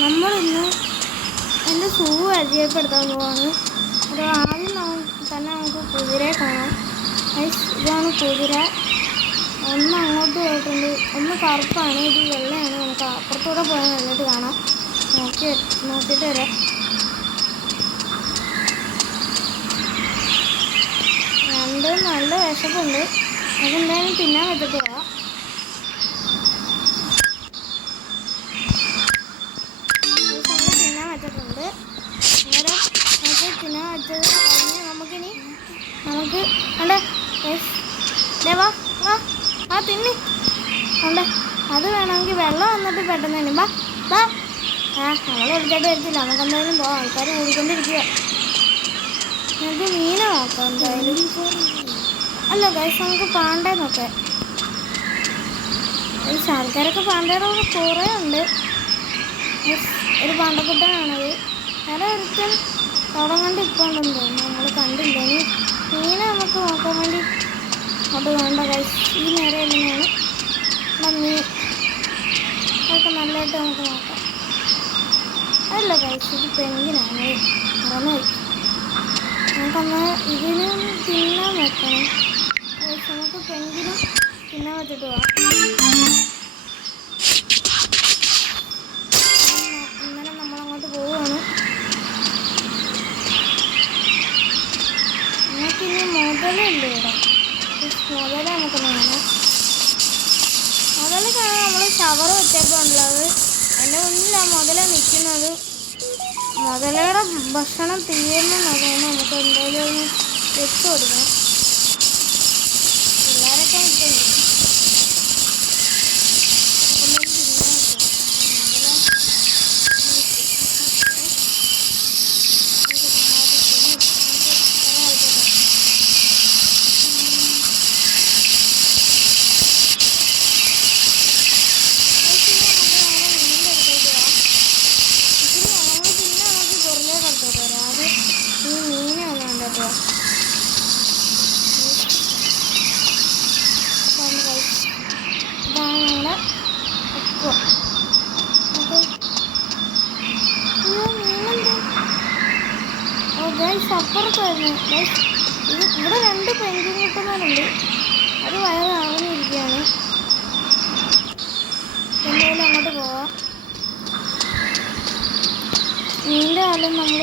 നമ്മളിന്ന് എൻ്റെ സൂ പരിചയപ്പെടുത്താൻ പോവാണ്. അത് ആദ്യം നമുക്ക് കുതിരയെ കാണാം. ഇതാണ് കുതിര. ഒന്ന് അങ്ങോട്ട് പോയിട്ടുണ്ട്, ഒന്ന് കറുപ്പാണ്, ഇത് വെള്ളയാണ്. നമുക്ക് അപ്പുറത്തൂടെ പോയാൽ നന്നായിട്ട് കാണാം. നോക്കിയിട്ട് വരാം. രണ്ടും നല്ല വിശപ്പുണ്ട്, അതെന്തായാലും തിന്നാൻ വെച്ചിട്ട് പോവാം. തിന്നാൻ വെച്ചിട്ടുണ്ട്. അന്നേരം നമുക്ക് തിന്നാൻ വെച്ചത് കഴിഞ്ഞ് നമുക്ക് ഉണ്ട്. വാ വാ ആ തിന്നി ഉണ്ട്. അത് വേണമെങ്കിൽ വെള്ളം വന്നിട്ട് പെട്ടെന്ന് തന്നെ വാ വാ. നമ്മൾ വിളിച്ചിട്ട് വരത്തില്ല, നമുക്ക് എന്തായാലും പോവാം. ആൾക്കാർ കൂടിക്കൊണ്ടിരിക്കുക. നമുക്ക് മീനെ നോക്കാം എന്തായാലും. അല്ല ഗൈസ്, നമുക്ക് പാണ്ടേ നോക്കാം. ആൾക്കാരൊക്കെ പാണ്ടേറൊക്കെ കുറേ ഉണ്ട്. ഒരു പാണ്ടക്കുട്ടനാണത്. വേറെ ഒരുത്തൻ അവിടെ കണ്ട് ഇപ്പോൾ ഉണ്ടെന്ന് തോന്നുന്നു, നമ്മൾ കണ്ടില്ല. ഇനി മീനെ നമുക്ക് നോക്കാൻ വേണ്ടി അത് വേണ്ട ഗൈസ്. ഈ നേരെ തന്നെയാണ് മീൻ. അതൊക്കെ നല്ലതായിട്ട് നമുക്ക് നോക്കാം. അതല്ല ഗൈസ്, ഇത് പെങ്കിനാണ്, മറന്നുപോയി. നമുക്കന്ന് ഇതിനും തിന്നാൻ വെക്കണം. നമുക്ക് പെങ്കിനും തിന്നാൻ വെച്ചിട്ട് പോവാം. ഇന്നലെ നമ്മളങ്ങോട്ട് പോവുകയാണ്. നമുക്കിനി മുതലുണ്ട് ഇവിടെ. മുതല നമുക്ക് കാണാം. മുതൽ കാണാൻ നമ്മൾ ഷവർ വെച്ചപ്പോൾ ഉള്ളത്. എൻ്റെ മുന്നിലാണ് മുതല നിൽക്കുന്നത്. മുതലയുടെ ഭക്ഷണം തീരുന്നതാണ്. നമുക്ക് എന്തായാലും ഒന്ന് വെച്ച് കൊടുക്കണം. പിള്ളേരൊക്കെ നിൽക്കുന്നു. അപ്പുറത്തായിരുന്നു ഇവിടെ 2 പെൻഗ്വിൻ കുട്ടന്മാരുണ്ട്. അത് വയറാവുന്നിരിക്കുകയാണ്. എന്തായാലും അങ്ങോട്ട് പോവാം. മീൻ്റെ കാലം നമ്മൾ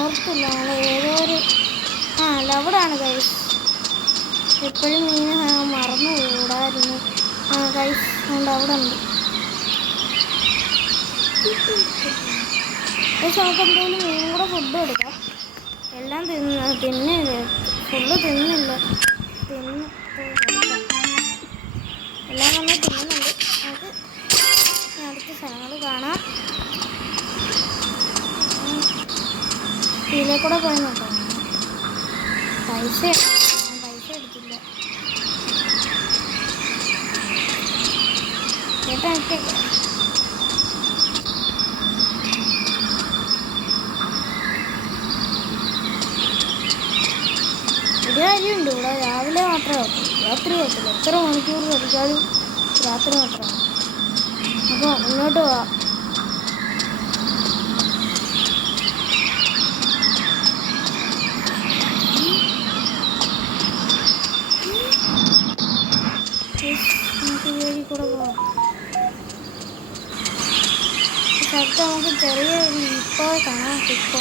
ഓർത്തില്ല. നമ്മൾ ഏതോ ഒരു ലവിടാണ് കൈസ്. എപ്പോഴും മീൻ മറന്നു കൂടായിരുന്നു. കൈസ് ഉണ്ട്, അവിടെ ഉണ്ട്. നമുക്ക് എന്തെങ്കിലും മീനും കൂടെ ഫുഡ് കൊടുക്കാം. എല്ലാം തിന്നില്ല, ഫുള്ള് തിന്നില്ല, എല്ലാം നമ്മൾ തിന്നുന്നുണ്ട്. നമുക്ക് അടുത്ത സ്ഥലങ്ങൾ കാണാം. ഇതിലേ കൂടെ പോയി നോക്കാം. പൈസ എടുത്തില്ല ചേട്ടാ. ഒരു കാര്യമുണ്ട്, ഇവിടെ രാവിലെ മാത്രമേ വെക്കും, രാത്രി വെക്കില്ല. എത്ര മണിക്കൂർ കളിച്ചാലും രാത്രി മാത്രമാണ്. അപ്പോൾ മുന്നോട്ട് പോവാം. നമുക്ക് വഴി കൂടെ പോവാം. സ്ഥലത്ത് നമുക്ക് ചെറിയ ഒരു ഹിപ്പോ കാണാം. ഹിപ്പോ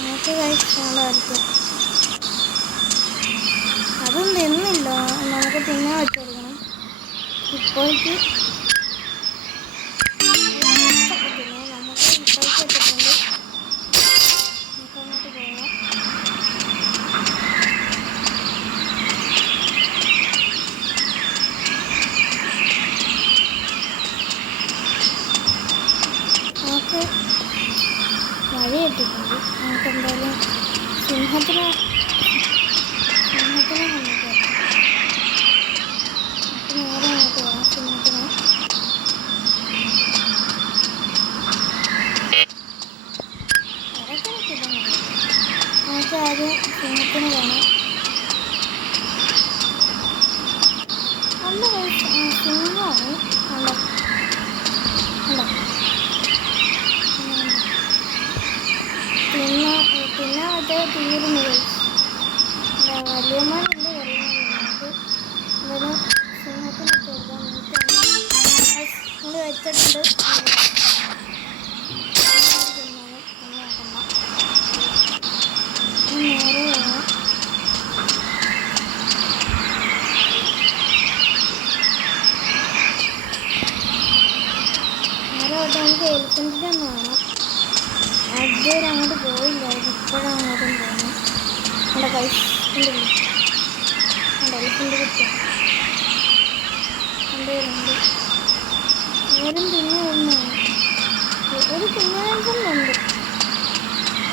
നമുക്ക് കാണാമായിരിക്കും. അതും തിന്നില്ല, നമുക്ക് തിന്നാൻ വെച്ച് കൊടുക്കണം. ഇപ്പോഴേക്ക് നമുക്ക് ഇപ്പോഴേക്ക് വെച്ചിട്ടുണ്ട്. നമുക്ക് അങ്ങോട്ട് പോകാം. നമുക്ക് വഴി കിട്ടിയിട്ടുണ്ട്. നമുക്ക് എന്തായാലും സിംഹത്തിനെ കണ്ടിട്ട് നേരെ അങ്ങോട്ട് പോകാം. സിംഹത്തിനെ നമുക്ക് ആദ്യം സിംഹത്തിന് കാണാം. നല്ല സിംഹമാണ്. അല്ല തീർന്നു വലിയമാരുണ്ട് പറയുന്നത് എന്തായാലും സിംഹത്തിനൊക്കെ എഴുതാൻ നമ്മൾ വെച്ചിട്ടുണ്ട്. നേരെ വേണം നമുക്ക് എലിഫൻറ്റിൻ്റെ ഒന്ന് വേണം. അതുവരെ അങ്ങോട്ട് പോയില്ല, ഇപ്പോഴും അങ്ങോട്ടും പോകുന്നു. അവിടെ കഴിച്ചിട്ടുണ്ട് എലിഫൻറ്റ് കിട്ടും രണ്ടുപേരുണ്ട്. ഇവരും പിന്നെ ഒന്നാണ് ഒരു പിന്നാൻസുണ്ട്.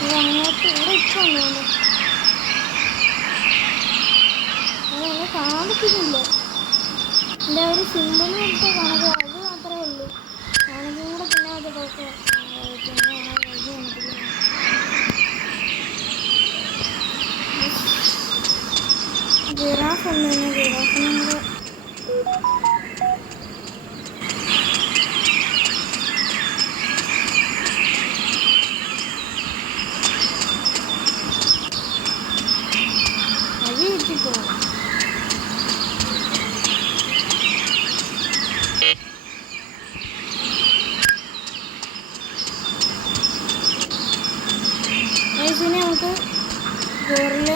ഇത് അങ്ങോട്ട് ഇവിടെ ഇപ്പം ഒന്നുണ്ട്. അതെന്നെ കാണിക്കുന്നില്ല. എൻ്റെ ഒരു സിമ്പിൾ കൊടുത്ത കണക്ക് അത് മാത്രമേ ഉള്ളൂ. ആണെങ്കിൽ കൂടെ പിന്നെ അത് കുഴപ്പം പിന്നെ ജിറാഫ് ഉണ്ട്. പിന്നെ ജിറാഫിനും കൂടെ വഴി തെറ്റിപ്പോകും. ഇതിനെ നമുക്ക് ഗോറില്ല